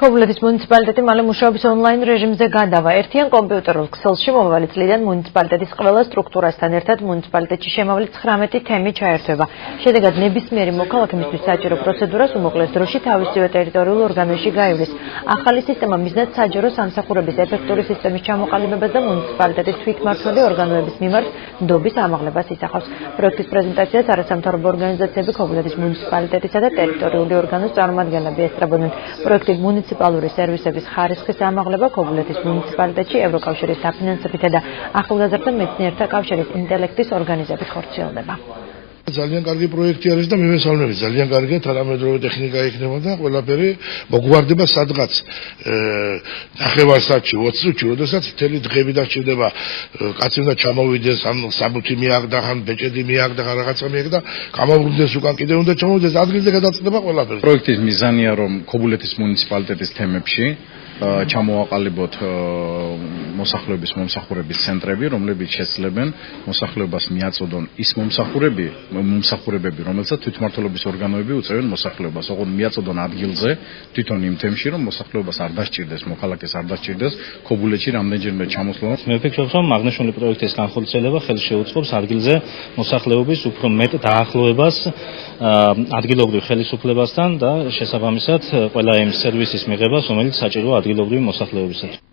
ქობულეთის მუნიციპალიტეტი მალე მუშაობის ონლაინ რეჟიმზე გადავა. ერთიან კომპიუტერულ ქსელში მომავალი წლიდან მუნიციპალიტეტის ყველა სტრუქტურასთან ერთად მუნიციპალიტეტში შემავალი 19 თემი ჩაერთვება. შედეგად ნებისმიერი მოქალაქე მისთვის საჭირო პროცედურას უმოკლეს დროში თავისივე ტერიტორიულ ორგანოში გაივლის. ახალი სისტემა მიზნად საჯარო სამსახურების ეფექტური სისტემის ჩამოყალიბებას და მუნიციპალიტეტის თვითმმართველი ორგანოების მიმართ ნდობის ამაღლებას ისახავს. პროექტის პრეზენტაციას არასამთავრობო ორგანიზაციები, ქობულეთის მუნიციპალიტეტისა და ტერიტორიული ორგანოს წარმომადგენლები ესწრებოდნენ. პროექტი მუნიციპალური სერვისების ხარისხის ამაღლება ქობულეთის მუნიციპალიტეტში ევროკავშირის დაფინანსებითა და ახალგაზრდა მეცნიერთა კავშირის ინტელექტის ორგანიზებით ხორციელდება. ძალიან კარგი პროექტი არის და მივესალმები ძალიან კარგია თანამედროვე ტექნიკა იქნება და ყველაფერი მოგვარდება სადღაც ნახევარსაათში 20 წუთში როდესაც მთელი დღები დასჭირდება კაცი უნდა ჩამოვიდეს ან საბუთი მიაგდა ან ბეჭედი მიაგდა ან რაღაცა მიაგდა გამავრუნდეს უკან კიდე უნდა ჩამოვიდეს ადგილზე გადაწყდება ყველაფერი. პროექტის მიზანია რომ ქობულეთის მუნიციპალიტეტის თემებში ჩამოაყალიბოთ მოსახლეობის მომსახურების ცენტრები, რომლებიც შეძლებენ მოსახლეობას მიაწოდონ ის მომსახურებები, რომელსაც თვითმმართველობის ორგანოები უწევენ მოსახლეობას. ოღონდ მიაწოდონ ადგილზე თვითონ იმ თემში, რომ მოსახლეობას არ დასჭირდეს, მოქალაქეს არ დასჭირდეს ქობულეთში რამდენჯერმე ჩამოსვლა. მე ვფიქრობ, რომ აღნიშნული პროექტის განხორციელება ხელს შეუწყობს ადგილზე მოსახლეობის უფრო მეტ დაახლოებას ადგილობრივ ხელისუფლებასთან და შესაბამისად ყველა იმ სერვისის მიღებას, რომელიც საჭიროა ადგილობრივი მოსახლეობისათვის.